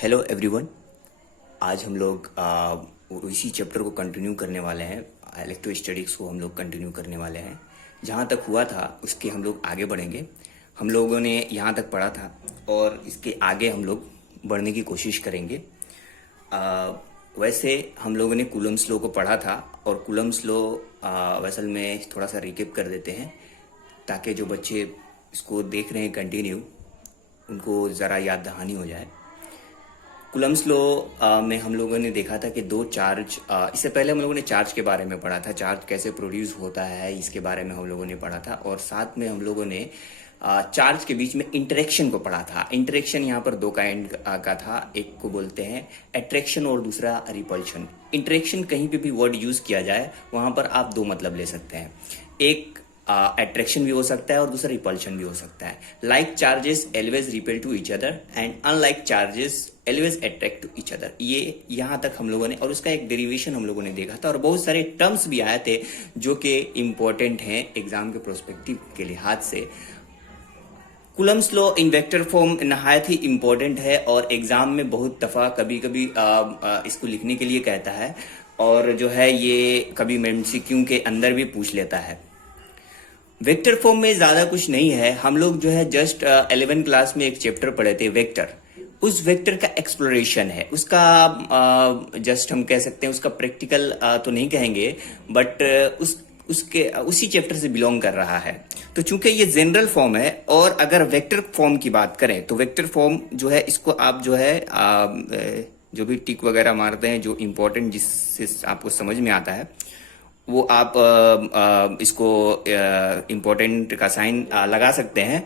Hello everyone. आज हम लोग इसी चैप्टर को कंटिन्यू करने वाले हैं। इलेक्ट्रोस्टैटिक्स को हम लोग कंटिन्यू करने वाले हैं। जहाँ तक हुआ था उसके हम लोग आगे बढ़ेंगे। हम लोगों ने यहाँ तक पढ़ा था और इसके आगे हम लोग बढ़ने की कोशिश करेंगे। वैसे हम लोगों ने कूलम्ब्स लॉ को पढ़ा था और कूलम्ब्स लॉ असल में थोड़ा सा रिकेप कर देते हैं ताकि जो बच्चे इसको देख रहे हैं कंटिन्यू उनको ज़रा याद दहानी हो जाए। कूलम्ब्स लॉ में हम लोगों ने देखा था कि दो चार्ज, इससे पहले हम लोगों ने चार्ज के बारे में पढ़ा था, चार्ज कैसे प्रोड्यूस होता है इसके बारे में हम लोगों ने पढ़ा था। और साथ में हम लोगों ने चार्ज के बीच में इंटरेक्शन को पढ़ा था। इंटरेक्शन यहाँ पर दो काइंड का था, एक को बोलते हैं अट्रैक्शन और दूसरा रिपल्शन। इंटरेक्शन कहीं पे भी वर्ड यूज किया जाए वहां पर आप दो मतलब ले सकते हैं, एक अट्रैक्शन भी हो सकता है और दूसरा रिपल्शन भी हो सकता है। Like charges always repel to each other and unlike charges always attract to each other. ये यहां तक हम लोगों ने, और उसका एक डेरिवेशन हम लोगों ने देखा था और बहुत सारे टर्म्स भी आए थे जो कि इंपॉर्टेंट हैं एग्जाम के प्रोस्पेक्टिव के लिहाज से। Coulomb's law in vector form नहायत ही इंपॉर्टेंट है और एग्जाम में बहुत दफा कभी कभी इसको लिखने के लिए कहता है और जो है ये कभी एमसीक्यू के अंदर भी पूछ लेता है। वेक्टर फॉर्म में ज्यादा कुछ नहीं है। हम लोग जो है जस्ट 11 क्लास में एक चैप्टर पढ़े थे वेक्टर। उस वेक्टर का एक्सप्लोरेशन है, उसका जस्ट हम कह सकते हैं उसका प्रैक्टिकल तो नहीं कहेंगे बट उसी चैप्टर से बिलोंग कर रहा है। तो चूंकि ये जनरल फॉर्म है और अगर वेक्टर फॉर्म की बात करें तो वेक्टर फॉर्म जो है इसको आप जो है जो भी टिक वगैरह मारते हैं जो इंपॉर्टेंट जिससे आपको समझ में आता है वो आप इसको इम्पोर्टेंट का साइन लगा सकते हैं।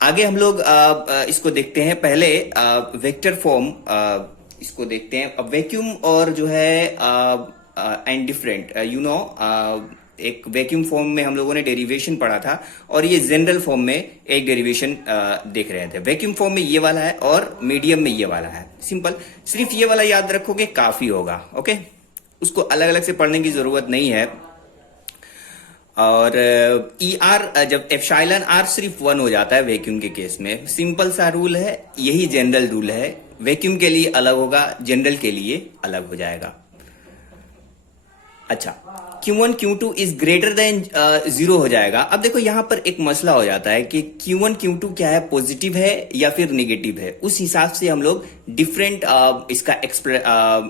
आगे हम लोग इसको देखते हैं। पहले वेक्टर फॉर्म इसको देखते हैं। अब वैक्यूम और जो है एंड डिफरेंट एक वैक्यूम फॉर्म में हम लोगों ने डेरिवेशन पढ़ा था और ये जनरल फॉर्म में एक डेरिवेशन देख रहे थे। वैक्यूम फॉर्म में ये वाला है और मीडियम में ये वाला है। सिंपल, सिर्फ ये वाला याद रखोगे काफी होगा। ओके, उसको अलग अलग से पढ़ने की जरूरत नहीं है। और ई आर जब एप्सिलॉन आर सिर्फ 1 हो जाता है वैक्यूम के केस में, सिंपल सा रूल है, यही जनरल रूल है। वैक्यूम के लिए अलग होगा, जनरल के लिए अलग हो जाएगा। अच्छा, Q1 Q2 is greater than 0 हो जाएगा। अब देखो यहां पर एक मसला हो जाता है कि Q1 Q2 क्या है, पॉजिटिव है या फिर नेगेटिव है। उस हिसाब से हम लोग डिफरेंट इसका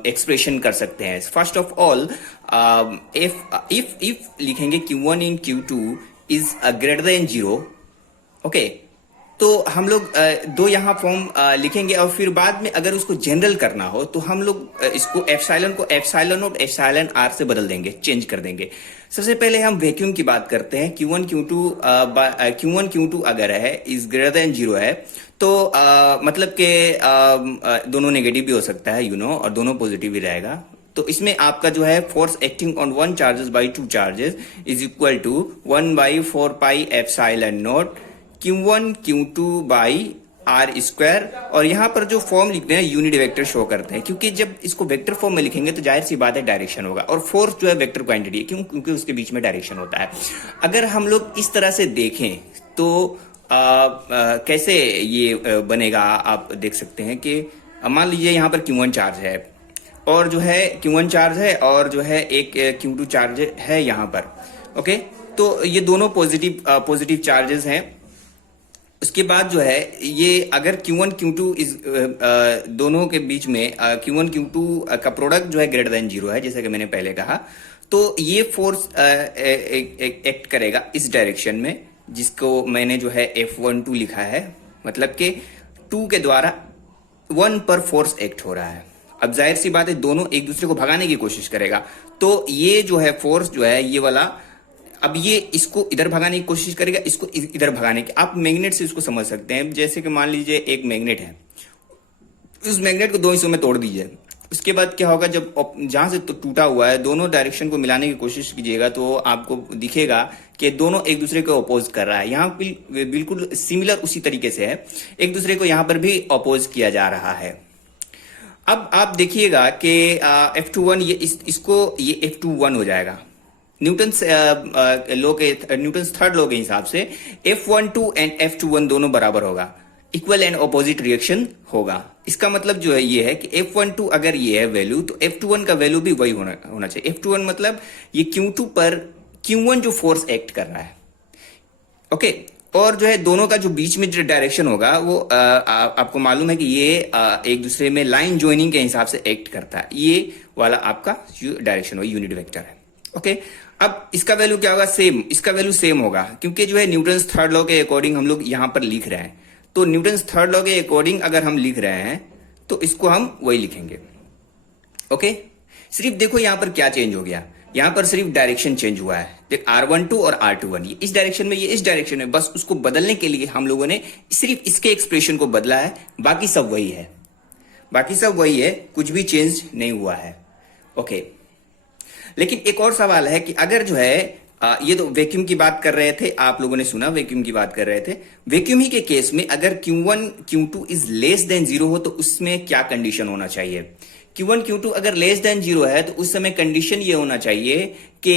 एक्सप्रेशन कर सकते हैं। फर्स्ट ऑफ ऑल इफ लिखेंगे Q1 in Q2 is greater than 0, okay, तो हम लोग दो यहाँ फॉर्म लिखेंगे और फिर बाद में अगर उसको जनरल करना हो तो हम लोग इसको एप्सिलॉन को एप्सिलॉन और एप्सिलॉन आर से बदल देंगे, चेंज कर देंगे। सबसे पहले हम वैक्यूम की बात करते हैं। Q1 Q2 अगर है इज ग्रेटर देन 0 है तो मतलब के दोनों नेगेटिव भी हो सकता है और दोनों पॉजिटिव भी रहेगा। तो इसमें आपका जो है force acting on one charges by two charges is equal to 1/4 pi epsilon naught Q1 Q2 by R square. और यहां पर जो फॉर्म लिखते हैं यूनिट वेक्टर शो करते हैं, क्योंकि जब इसको वेक्टर फॉर्म में लिखेंगे तो जाहिर सी बात है डायरेक्शन होगा और फोर्स जो है वेक्टर क्वांटिटी है, क्योंकि उसके बीच में डायरेक्शन होता है। अगर हम लोग इस तरह से देखें तो कैसे ये बनेगा, आप देख सकते हैं कि मान लीजिए यहां पर Q1 चार्ज है और जो है Q1 चार्ज है और जो है एक Q2 चार्ज है यहां पर। ओके, तो ये दोनों पॉजिटिव चार्जेस हैं। उसके बाद जो है ये अगर Q1 Q2 इस दोनों के बीच में Q1 Q2 का प्रोडक्ट जो है ग्रेटर देन 0 है, जैसे कि मैंने पहले कहा, तो ये फोर्स एक्ट करेगा इस डायरेक्शन में, जिसको मैंने जो है F12 लिखा है, मतलब कि 2 के द्वारा 1 पर फोर्स एक्ट हो रहा है। अब जाहिर सी बात है दोनों एक दूसरे को भगाने की कोशिश करेगा, तो ये जो है फोर्स जो है ये वाला, अब ये इसको इधर भगाने की कोशिश करेगा, इसको इधर भगाने की। आप मैग्नेट से इसको समझ सकते हैं। जैसे कि मान लीजिए एक मैग्नेट है, उस मैग्नेट को 2 हिस्सों में तोड़ दीजिए। उसके बाद क्या होगा, जब जहां से तो टूटा हुआ है दोनों डायरेक्शन को मिलाने की कोशिश कीजिएगा तो आपको दिखेगा कि दोनों एक दूसरे को अपोज कर रहा है। यहाँ बिल्कुल सिमिलर उसी तरीके से है, एक दूसरे को यहाँ पर भी अपोज किया जा रहा है। अब आप देखिएगा कि F21 ये F21 हो जाएगा। न्यूटन्स थर्ड लॉ के हिसाब से F12 एंड F21 दोनों बराबर होगा। इक्वल एंड ऑपोजिट रिएक्शन होगा। इसका मतलब जो है ये है कि F12 अगर ये है वैल्यू तो F21 का वैल्यू भी वही होना चाहिए। F21 मतलब ये Q2 पर Q1 जो फोर्स एक्ट कर रहा है, ओके। और जो है दोनों का जो बीच में जो डायरेक्शन होगा वो आपको मालूम है कि ये एक दूसरे में लाइन ज्वाइनिंग के हिसाब से एक्ट करता है। ये वाला आपका डायरेक्शन हो यूनिट वेक्टर है, ओके। अब इसका वैल्यू क्या होगा, सेम, इसका वैल्यू सेम होगा क्योंकि जो है न्यूटन्स थर्ड लॉ के अकॉर्डिंग हम लोग यहां पर लिख रहे हैं। तो न्यूटन्स थर्ड लॉ के अकॉर्डिंग अगर हम लिख रहे हैं तो इसको हम वही लिखेंगे, ओके। सिर्फ देखो यहां पर क्या चेंज हो गया, यहां पर सिर्फ डायरेक्शन चेंज हुआ है। देख R12 और R21 ये इस डायरेक्शन में, ये इस डायरेक्शन में, बस उसको बदलने के लिए हम लोगों ने सिर्फ इसके एक्सप्रेशन को बदला है, बाकी सब वही है, बाकी सब वही है, कुछ भी चेंज नहीं हुआ है, ओके। लेकिन एक और सवाल है कि अगर जो है ये तो वैक्यूम की बात कर रहे थे, आप लोगों ने सुना वैक्यूम की बात कर रहे थे। वैक्यूम ही के केस में अगर Q1 Q2 is less than 0 हो तो उसमें क्या कंडीशन होना चाहिए। Q1 Q2 अगर लेस देन 0 है तो उस समय कंडीशन ये होना चाहिए कि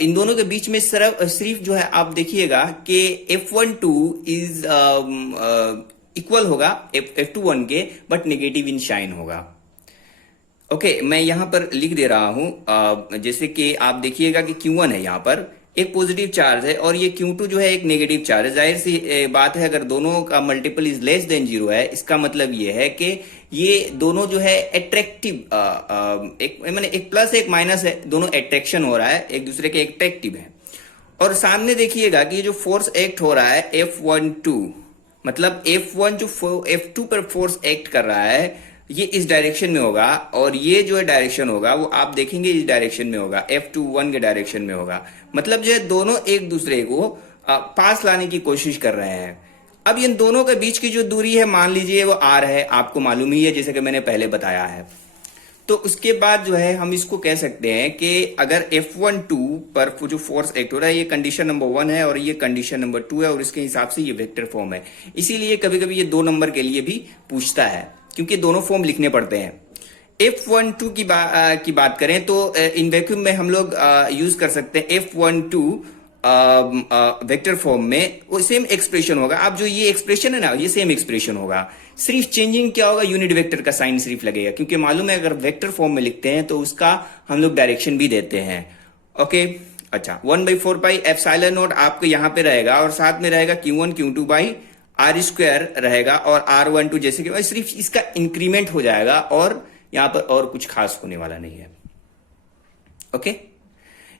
इन दोनों के बीच में सिर्फ जो है आप देखिएगा कि F12 इज इक्वल होगा F21 के, बट नेगेटिव इन साइन होगा, ओके। मैं यहां पर लिख दे रहा हूं, जैसे कि आप देखिएगा कि Q1 है, यहां पर एक पॉजिटिव चार्ज है और ये Q2 जो है एक नेगेटिव चार्ज है। जाहिर सी बात है अगर दोनों का मल्टीपल इज लेस देन 0 है, इसका मतलब ये है कि ये दोनों जो है अट्रैक्टिव, एक प्लस एक माइनस है, दोनों अट्रैक्शन हो रहा है, एक दूसरे के अट्रैक्टिव है। और सामने देखिएगा कि जो फोर्स एक्ट हो रहा है F12, मतलब F1 जो F2 पर फोर्स एक्ट कर रहा है ये इस डायरेक्शन में होगा, और ये जो है डायरेक्शन होगा वो आप देखेंगे इस डायरेक्शन में होगा, F21 के डायरेक्शन में होगा। मतलब जो है दोनों एक दूसरे को पास लाने की कोशिश कर रहे हैं। अब इन दोनों के बीच की जो दूरी है मान लीजिए वो R है, आपको मालूम ही है जैसे कि मैंने पहले बताया है। तो उसके बाद जो है हम इसको कह सकते हैं कि अगर F12 पर जो फोर्स एक्ट हो रहा है ये कंडीशन नंबर 1 है और ये कंडीशन नंबर 2 है, और इसके हिसाब से ये वेक्टर फॉर्म है। इसीलिए कभी कभी ये 2 नंबर के लिए भी पूछता है क्योंकि दोनों फॉर्म लिखने पड़ते हैं। F12 की बात करें तो इन वैक्यूम में हम लोग यूज कर सकते हैं F12 वेक्टर फॉर्म में, वो सेम एक्सप्रेशन होगा। अब जो ये एक्सप्रेशन है ना, ये सेम एक्सप्रेशन होगा, सिर्फ चेंजिंग क्या होगा, यूनिट वेक्टर का साइन सिर्फ लगेगा, क्योंकि मालूम है अगर वेक्टर फॉर्म में लिखते हैं तो उसका हम लोग डायरेक्शन भी देते हैं, ओके। अच्छा, 1/4πε0 आपको यहां पे रहेगा और साथ में रहेगा Q1 Q2 by R square रहेगा, और R12 जैसे कि सिर्फ इसका इंक्रीमेंट हो जाएगा और यहां पर और कुछ खास होने वाला नहीं है, ओके।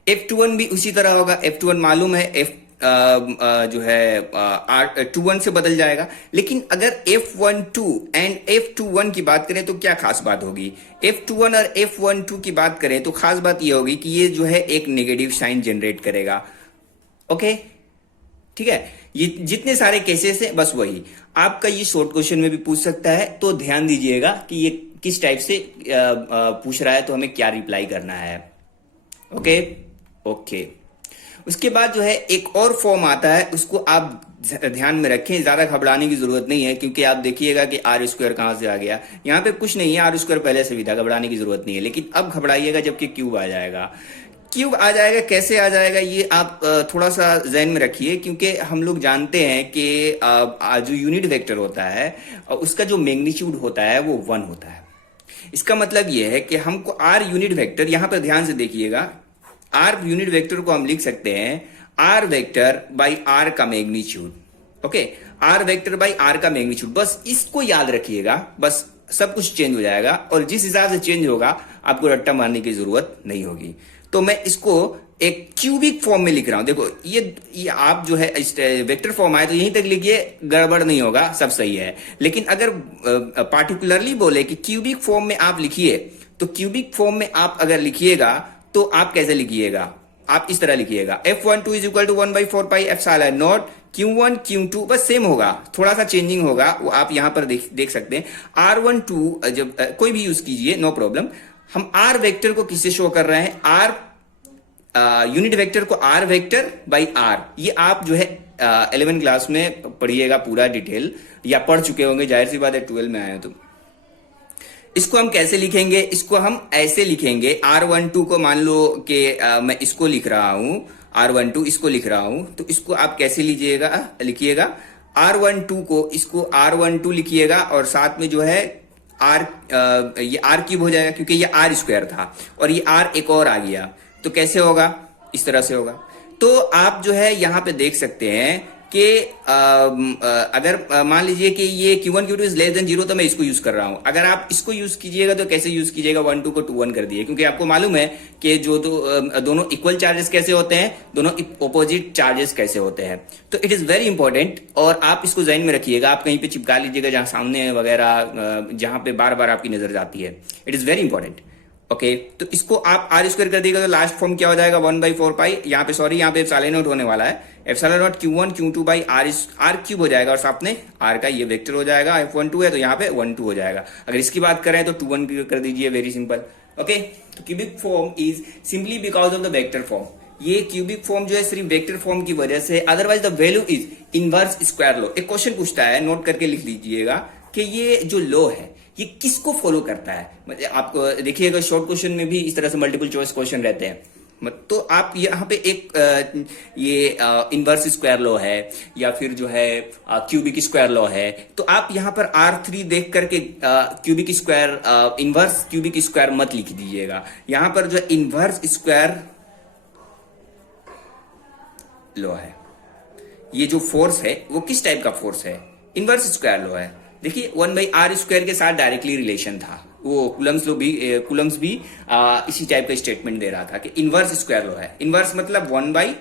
F21 भी उसी तरह होगा। F21 मालूम है F जो है R21 से बदल जाएगा। लेकिन अगर F12 एंड F21 की बात करें तो क्या खास बात होगी, F21 और F12 की बात करें तो खास बात यह होगी कि ये जो है एक नेगेटिव साइन जनरेट करेगा, ओके, ठीक है। ये जितने सारे केसेस हैं बस वही आपका ये शॉर्ट क्वेश्चन में भी पूछ सकता है, तो ध्यान दीजिएगा कि ये किस टाइप से पूछ रहा है तो हमें क्या रिप्लाई करना है, ओके ओके। उसके बाद जो है एक और फॉर्म आता है, उसको आप ध्यान में रखें, ज्यादा घबराने की जरूरत नहीं है, क्योंकि आप देखिएगा कि आर स्क्वायर कहां से आ गया, यहाँ पे कुछ नहीं है, आर स्क्वायर पहले से भी था, घबराने की जरूरत नहीं है। लेकिन अब घबराइएगा जबकि क्यूब आ जाएगा। क्यूब आ जाएगा, कैसे आ जाएगा ये आप थोड़ा सा जहन में रखिए, क्योंकि हम लोग जानते हैं कि जो यूनिट वेक्टर होता है उसका जो मैग्नीट्यूड होता है वो 1 होता है। इसका मतलब ये है कि हमको आर यूनिट वेक्टर, यहां पर ध्यान से देखिएगा, आर यूनिट वेक्टर को हम लिख सकते हैं आर वेक्टर बाई आर का magnitude, okay, R vector by R का मैग्नीट्यूड। बस इसको याद रखिएगा, बस सब कुछ चेंज हो जाएगा, और जिस हिसाब से चेंज होगा आपको रट्टा मारने की जरूरत नहीं होगी। तो मैं इसको एक क्यूबिक फॉर्म में लिख रहा हूं। देखो ये आप जो है वेक्टर फॉर्म आए तो यहीं तक लिखिए, गड़बड़ नहीं होगा, सब सही है। लेकिन अगर पार्टिकुलरली बोले कि क्यूबिक फॉर्म में आप लिखिए, तो क्यूबिक फॉर्म में आप अगर लिखिएगा तो आप कैसे लिखिएगा, आप इस तरह लिखिएगा, F12 is equal to 1/4πε0 Q1 Q2, बस सेम होगा, थोड़ा सा चेंजिंग होगा, वो आप यहां पर देख सकते हैं। R12 जब कोई भी यूज कीजिए, नो प्रॉब्लम। हम आर वेक्टर को किससे शो कर रहे हैं, आर यूनिट वेक्टर को आर वेक्टर बाई आर। ये आप जो है 11 क्लास में पढ़िएगा पूरा डिटेल, या पढ़ चुके होंगे, जाहिर सी बात है 12 में आए हो तो। इसको हम कैसे लिखेंगे, इसको हम ऐसे लिखेंगे, R12 को मान लो कि मैं इसको लिख रहा हूं, R12 इसको लिख रहा हूं, तो इसको आप कैसे लिखिएगा, R12 को, इसको R12 लिखिएगा और साथ में जो है R, ये R क्यूब हो जाएगा क्योंकि ये R स्क्वायर था और ये R एक और आ गया, तो कैसे होगा, इस तरह से होगा। तो आप जो है यहां पे देख सकते हैं कि अगर मान लीजिए कि ये Q1 Q2 is less than 0 तो मैं इसको यूज कर रहा हूं। अगर आप इसको यूज कीजिएगा तो कैसे यूज कीजिएगा, 1 2 को 2 1 कर दिए, क्योंकि आपको मालूम है कि जो दोनों इक्वल चार्जेस कैसे होते हैं, दोनों ऑपोजिट चार्जेस कैसे होते हैं। तो इट इज वेरी इंपॉर्टेंट और आप इसको जहन में रखिएगा, आप कहीं पे चिपका लीजिएगा जहां सामने वगैरह, जहां पे बार बार आपकी नजर जाती है। It is very important. Okay तो इसको आप आर स्क्वायर कर देगा तो लास्ट फॉर्म क्या हो जाएगा, 1/4 पाई, यहाँ पे सॉरी यहाँ पे एप्सिलॉन नॉट होने वाला है, epsilon naught Q1 Q2 by R cube हो जाएगा और साथ में आर का ये वेक्टर हो जाएगा, F12 है तो यहाँ पे 1 2 हो जाएगा। अगर इसकी बात करें तो 2 1 कर दीजिए, वेरी सिंपल। ओके तो cubic form is simply because of the vector form, ये क्यूबिक फॉर्म जो है सिर्फ वेक्टर फॉर्म की वजह से, otherwise the value is inverse square law. एक क्वेश्चन पूछता है, नोट करके लिख लीजिएगा कि ये जो लॉ है ये किसको फॉलो करता है। मतलब आपको देखिएगा शॉर्ट क्वेश्चन में भी इस तरह से मल्टीपल चॉइस क्वेश्चन रहते हैं, तो आप यहाँ पे एक ये इनवर्स स्क्वायर लॉ है या फिर जो है क्यूबिक स्क्वायर लॉ है, तो आप यहाँ पर R3 देख करके cubic square, inverse cubic square मत लिख दीजिएगा। यहाँ पर जो इनवर्स स्क्वायर लॉ है, ये जो फोर्स है वो किस टाइप का फोर्स है, इनवर्स स्क्वायर लॉ है। देखिए 1/r स्क्वायर के साथ डायरेक्टली रिलेशन था, वो कुलम्स भी इसी टाइप का स्टेटमेंट दे रहा था कि इनवर्स स्क्वायर लॉ है। इनवर्स मतलब 1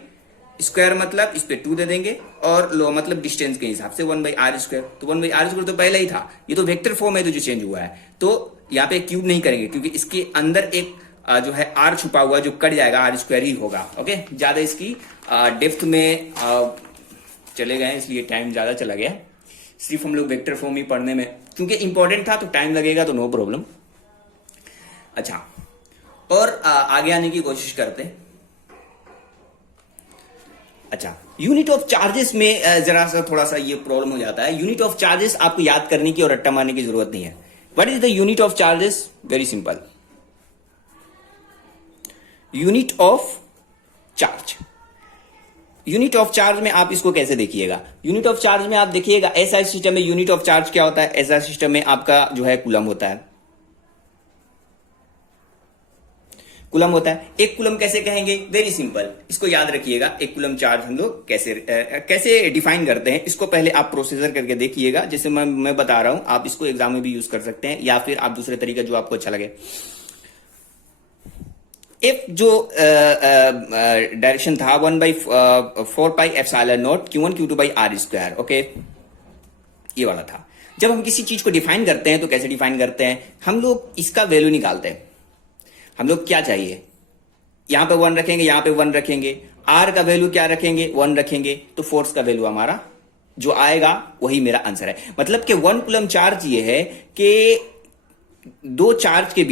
स्क्वायर, मतलब इस पे 2 दे देंगे, और लॉ मतलब डिस्टेंस के हिसाब से 1/r स्क्वायर, तो 1/r स्क्वायर तो पहले ही था, ये तो वेक्टर फॉर्म है तो जो चेंज हुआ है। तो यहाँ पे क्यूब नहीं करेंगे क्योंकि इसके अंदर एक जो है r छुपा हुआ जो कट जाएगा, R स्क्वायर ही होगा। ओके ज्यादा इसकी डेप्थ में चले गए इसलिए टाइम ज्यादा चला गया, सिर्फ हम लोग वेक्टर फॉर्म ही पढ़ने में, क्योंकि इंपॉर्टेंट था तो टाइम लगेगा तो नो प्रॉब्लम। अच्छा और आगे आने की कोशिश करते हैं। अच्छा यूनिट ऑफ चार्जेस में जरा सा थोड़ा सा ये प्रॉब्लम हो जाता है। यूनिट ऑफ चार्जेस आपको याद करने की और रट्टा मारने की जरूरत नहीं है। What is the unit of charges, very simple, unit of charge. Unit of charge में आप इसको कैसे देखिएगा, यूनिट ऑफ चार्ज में आप देखिएगा एसआई सिस्टम में यूनिट ऑफ चार्ज क्या होता है, एसआई सिस्टम में आपका जो है कूलम होता है, कूलम होता है। एक कूलम कैसे कहेंगे, वेरी सिंपल, इसको याद रखिएगा। एक कूलम चार्ज हम लोग कैसे डिफाइन करते हैं, इसको पहले आप प्रोसीजर करके देखिएगा, जैसे मैं बता रहा हूं, आप इसको एग्जाम में भी यूज कर सकते हैं या फिर आप दूसरे तरीका जो आपको अच्छा लगे। इफ जो डायरेक्शन था 1/4 pi epsilon naught Q1 Q2 by R square, okay ये वाला था। जब हम किसी चीज को डिफाइन करते हैं तो कैसे डिफाइन करते हैं, हम लोग इसका वैल्यू निकालते हैं। हम लोग क्या चाहिए, यहां पे 1 रखेंगे, यहां पे 1 रखेंगे, आर का वैल्यू क्या रखेंगे, 1 रखेंगे, तो फोर्स का वैल्यू हमारा जो आएगा वही मेरा आंसर है। मतलब कि 1 कूलम चार्ज ये है कि दो चार्ज के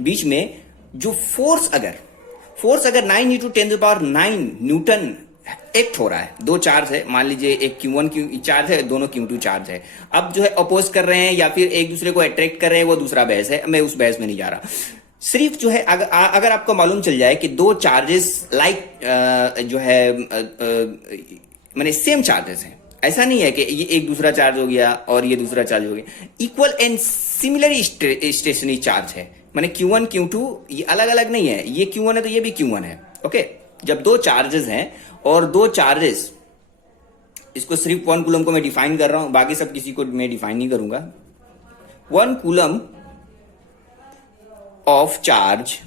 बीच में जो फोर्स अगर 9 × 10⁹ न्यूटन एक्ट हो रहा है, दो चार्ज है, मान लीजिए एक Q1 चार्ज है, दोनों Q2 चार्ज है, अब जो है अपोज कर रहे हैं या फिर एक दूसरे को अट्रैक्ट कर रहे हैं, वो दूसरा बहस है, मैं उस बहस में नहीं जा रहा। सिर्फ जो है अगर आपको मालूम चल जाए कि दो चार्जेस जो है माने सेम चार्जेस हैं, ऐसा नहीं है कि ये एक दूसरा चार्ज हो गया और ये दूसरा चार्ज हो गया, equal and similar stationary charge है, माने Q1 Q2 ये अलग अलग नहीं है, ये Q1 है तो ये भी Q1 है। ओके जब दो चार्जेस हैं और दो चार्जेस, इसको सिर्फ 1 कूलम को मैं डिफाइन कर रहा हूं, बाकी सब किसी को मैं डिफाइन नहीं करूंगा। 1 कूलम ऑफ चार्ज,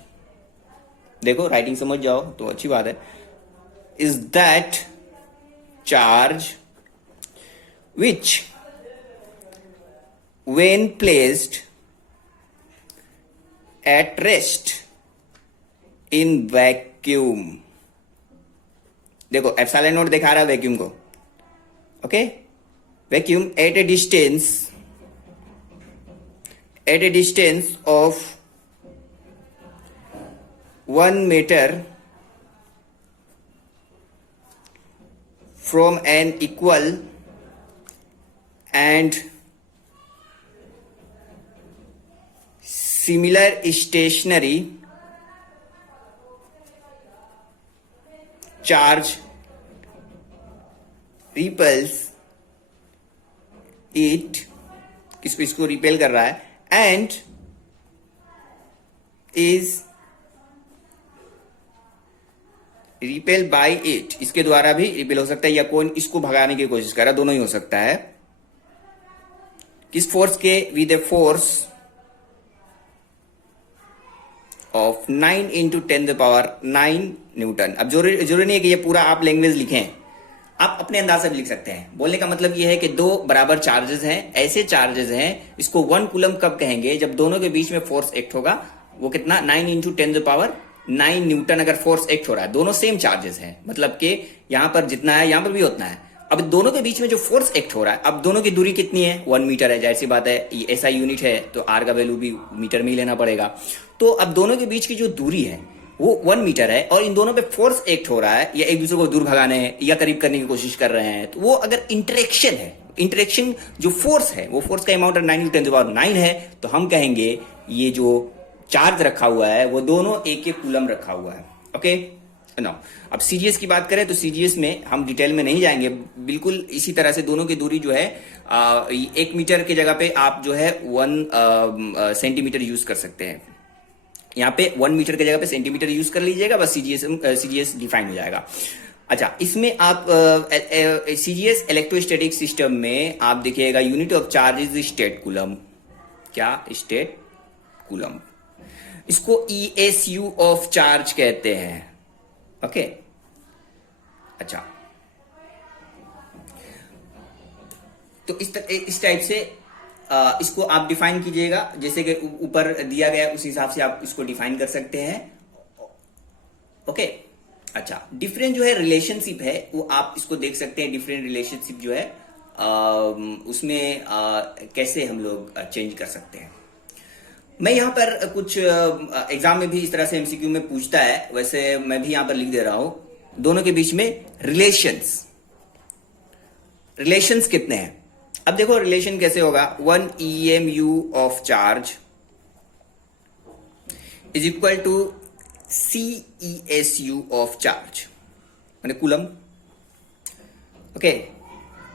देखो राइटिंग समझ जाओ तो अच्छी बात है, is that charge which when placed at rest in vacuum, देखो एप्सिलॉन नॉट दिखा रहा है वैक्यूम को, okay vacuum at a distance of 1 metre from an equal and similar stationary charge repels it, किसको, इसको रिपेल कर रहा है, and is repel by it, इसके द्वारा भी रिपेल हो सकता है, या कौन इसको भगाने की कोशिश कर रहा है, दोनों ही हो सकता है। किस फोर्स के? With a force of 9 into 10⁹ Newton. अब जरूरी नहीं है कि ये पूरा आप लैंग्वेज लिखें, आप अपने अंदाज से भी लिख सकते हैं। बोलने का मतलब ये है कि दो बराबर चार्जेस हैं, ऐसे चार्जेस हैं, इसको 1 कूलम कब कहेंगे? जब दोनों के बीच में फोर्स एक्ट होगा। वो कितना? 9 इंटू 10⁹ न्यूटन अगर फोर्स एक्ट हो रहा है, दोनों सेम चार्जेस हैं, मतलब कि यहां पर जितना है यहां पर भी उतना है। अब दोनों के बीच में जो फोर्स एक्ट हो रहा है, अब दोनों की दूरी कितनी है? 1 मीटर है, जाहिर सी बात है, ऐसा यूनिट है तो आर का वैल्यू भी मीटर में ही लेना पड़ेगा। तो अब दोनों के बीच की जो दूरी है वो 1 मीटर है, और इन दोनों पे फोर्स एक्ट हो रहा है, या एक दूसरे को दूर भगाने या करीब करने की कोशिश कर रहे हैं, तो वो अगर इंटरेक्शन है, इंटरेक्शन जो फोर्स है, वो फोर्स का अमाउंट 9 इंटू 10⁹ है, तो हम कहेंगे ये जो चार्ज रखा हुआ है वो दोनों एक एक कूलम रखा हुआ है। ओके नो, अब सीजीएस की बात करें तो सीजीएस में हम डिटेल में नहीं जाएंगे, बिल्कुल इसी तरह से दोनों की दूरी जो है 1 मीटर की जगह पे आप जो है 1 सेंटीमीटर यूज कर सकते हैं। यहाँ पे 1 मीटर की जगह पे सेंटीमीटर यूज कर लीजिएगा, बस सीजीएस डिफाइन हो जाएगा। अच्छा, इसमें आप सीजीएस इलेक्ट्रोस्टैटिक सिस्टम में आप देखिएगा unit of charge is statcoulomb. क्या? Statcoulomb. इसको ESU ऑफ चार्ज कहते हैं। ओके अच्छा, तो इस टाइप से इसको आप डिफाइन कीजिएगा, जैसे कि ऊपर दिया गया उस हिसाब से आप इसको डिफाइन कर सकते हैं। ओके अच्छा, डिफरेंट जो है रिलेशनशिप है वो आप इसको देख सकते हैं। डिफरेंट रिलेशनशिप जो है उसमें कैसे हम लोग चेंज कर सकते हैं। मैं यहाँ पर कुछ एग्जाम में भी इस तरह से एमसीक्यू में पूछता है, वैसे मैं भी यहाँ पर लिख दे रहा हूं। दोनों के बीच में रिलेशंस कितने हैं? अब देखो रिलेशन कैसे होगा। 1 EMU of charge is equal to CESU of charge, माने कूलम। ओके,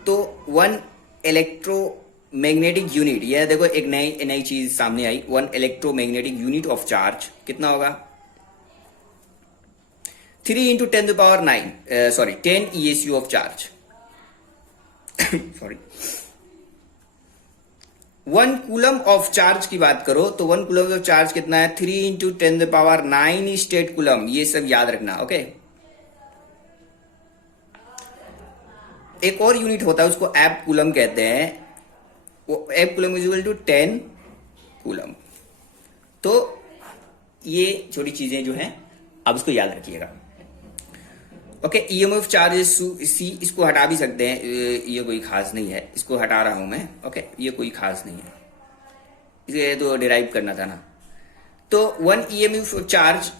तो 1 इलेक्ट्रोमैग्नेटिक यूनिट, यह देखो एक नई चीज सामने आई। 1 इलेक्ट्रोमैग्नेटिक यूनिट ऑफ चार्ज कितना होगा? 3 into 10 ESU of charge sorry. 1 coulomb of charge की बात करो तो 1 कूलम ऑफ चार्ज कितना है? 3 इंटू 10⁹ स्टेट कूलम। ये सब याद रखना। ओके, एक और यूनिट होता है उसको एप कूलम कहते हैं। वो abcoulomb is equal to 10 coulomb. तो ये छोटी चीजें जो हैं आप इसको याद रखिएगा। ओके, EMF चार्ज सी, इसको हटा भी सकते हैं, ये कोई खास नहीं है, इसको हटा रहा हूं मैं। ओके, ये कोई खास नहीं है, इसे तो डिराइव करना था ना। तो 1 EMF चार्ज,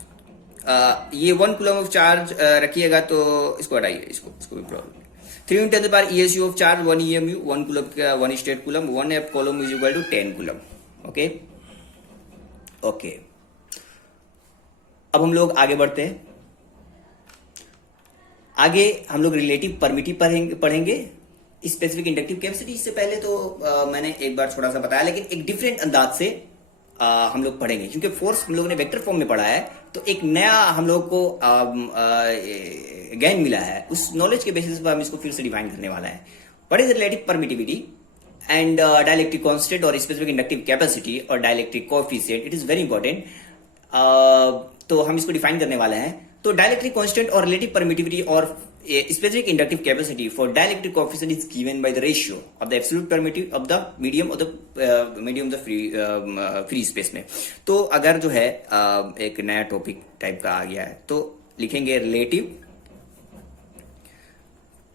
ये 1 कूलम ऑफ चार्ज रखिएगा, तो इसको हटाइए, इसको भी problem. 3 into 10 ESU of charge 1 EMU, 1 coulomb का 1 statcoulomb, 1 abcoulomb is equal to 10 coulomb. Okay okay, अब हम लोग आगे बढ़ते हैं। आगे हम लोग रिलेटिव परमिटिव पढ़ेंगे। स्पेसिफिक इंडक्टिव कैपेसिटी इससे पहले तो मैंने एक बार थोड़ा सा बताया, लेकिन एक डिफरेंट अंदाज से हम लोग पढ़ेंगे, क्योंकि फोर्स हम लोगों ने वेक्टर फॉर्म में पढ़ा है, तो एक नया हम लोग को ज्ञान मिला है। उस नॉलेज के बेसिस पर हम इसको फिर से डिफाइन करने वाला है। What is relative permittivity and dielectric constant और स्पेसिफिक इंडक्टिव कैपेसिटी और dielectric coefficient, it is very important. तो हम इसको डिफाइन करने वाले हैं। तो डाइलेक्ट्रिक कांस्टेंट और रिलेटिव परमिटिविटी और specific inductive capacity for dielectric coefficient is given by the ratio of the absolute permittivity of the medium of the free space में। तो अगर जो है एक नया टॉपिक टाइप का आ गया है तो लिखेंगे रिलेटिव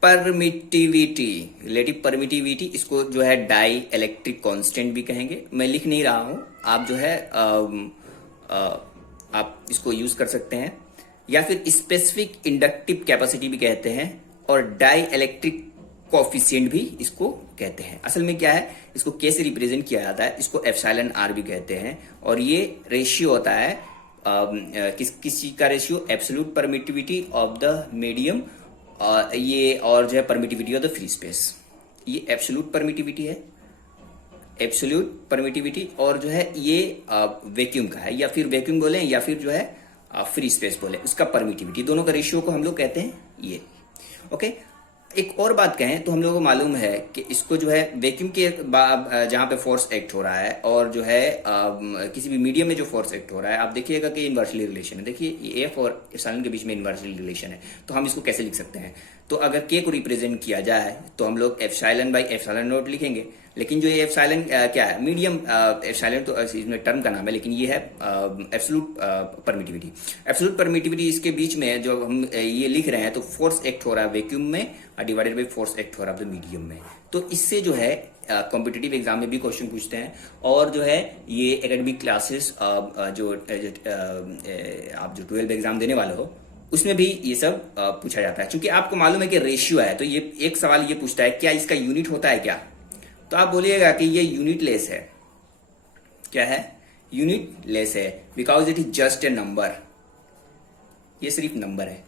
परमिटिविटी। इसको जो है डाई इलेक्ट्रिक कांस्टेंट भी कहेंगे। मैं लिख नहीं रहा हूं, आप जो है आप इसको यूज कर सकते हैं, या फिर स्पेसिफिक इंडक्टिव कैपेसिटी भी कहते हैं, और डाई इलेक्ट्रिक कोएफिशिएंट भी इसको कहते हैं। असल में क्या है, इसको के से रिप्रेजेंट किया जाता है, इसको एप्सिलॉन आर भी कहते हैं, और ये रेशियो होता है किस चीज का ratio? Absolute permittivity of the medium ये और जो है permittivity of the free space, ये एब्सोल्यूट परमिटिविटी है, एब्सोल्यूट परमिटिविटी, और जो है ये वैक्यूम का है, या फिर वैक्यूम बोले या फिर जो है फ्री स्पेस बोले, उसका परमिटिविटी, दोनों का रेशियो को हम लोग कहते हैं ये। ओके, एक और बात कहें तो हम लोगों को मालूम है कि इसको जो है वैक्यूम के जहां पे फोर्स एक्ट हो रहा है और जो है किसी भी मीडियम में जो फोर्स एक्ट हो रहा है, आप देखिएगा कि इनवर्सली रिलेशन है। देखिए एफ और एप्सिलॉन के बीच में इनवर्सली रिलेशन है, तो हम इसको कैसे लिख सकते हैं? तो अगर के को रिप्रेजेंट किया जाए तो हम लोग एप्सिलॉन बाई एप्सिलॉन नॉट लिखेंगे, लेकिन जो ये एप्सिलॉन क्या है, मीडियम एप्सिलॉन तो इसमें टर्म का नाम है, लेकिन ये है एब्सोल्यूट परमिटिविटी। एब्सोल्यूट परमिटिविटी इसके बीच में जो हम ये लिख रहे हैं, तो फोर्स एक्ट हो रहा है वैक्यूम में डिवाइडेड बाई फोर्स एक्ट हो रहा है मीडियम में। तो इससे जो है कॉम्पिटिटिव एग्जाम में भी क्वेश्चन पूछते हैं, और जो है ये एकेडमिक क्लासेस जो आप जो 12 एग्जाम देने वाले हो उसमें भी ये सब पूछा जाता है। क्योंकि आपको मालूम है कि रेशियो है, तो ये एक सवाल ये पूछता है क्या इसका यूनिट होता है क्या, तो आप बोलिएगा कि ये यूनिट लेस है। क्या है? यूनिट लेस है, because it is just a number, ये सिर्फ नंबर है।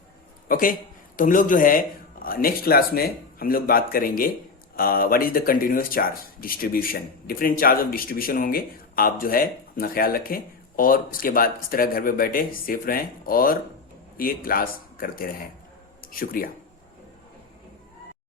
ओके, तो हम लोग जो है नेक्स्ट क्लास में हम लोग बात करेंगे what is the continuous charge distribution, different charge of distribution होंगे। आप जो है अपना ख्याल रखें, और उसके बाद इस तरह घर पे बैठे सेफ रहें और ये क्लास करते रहें। शुक्रिया।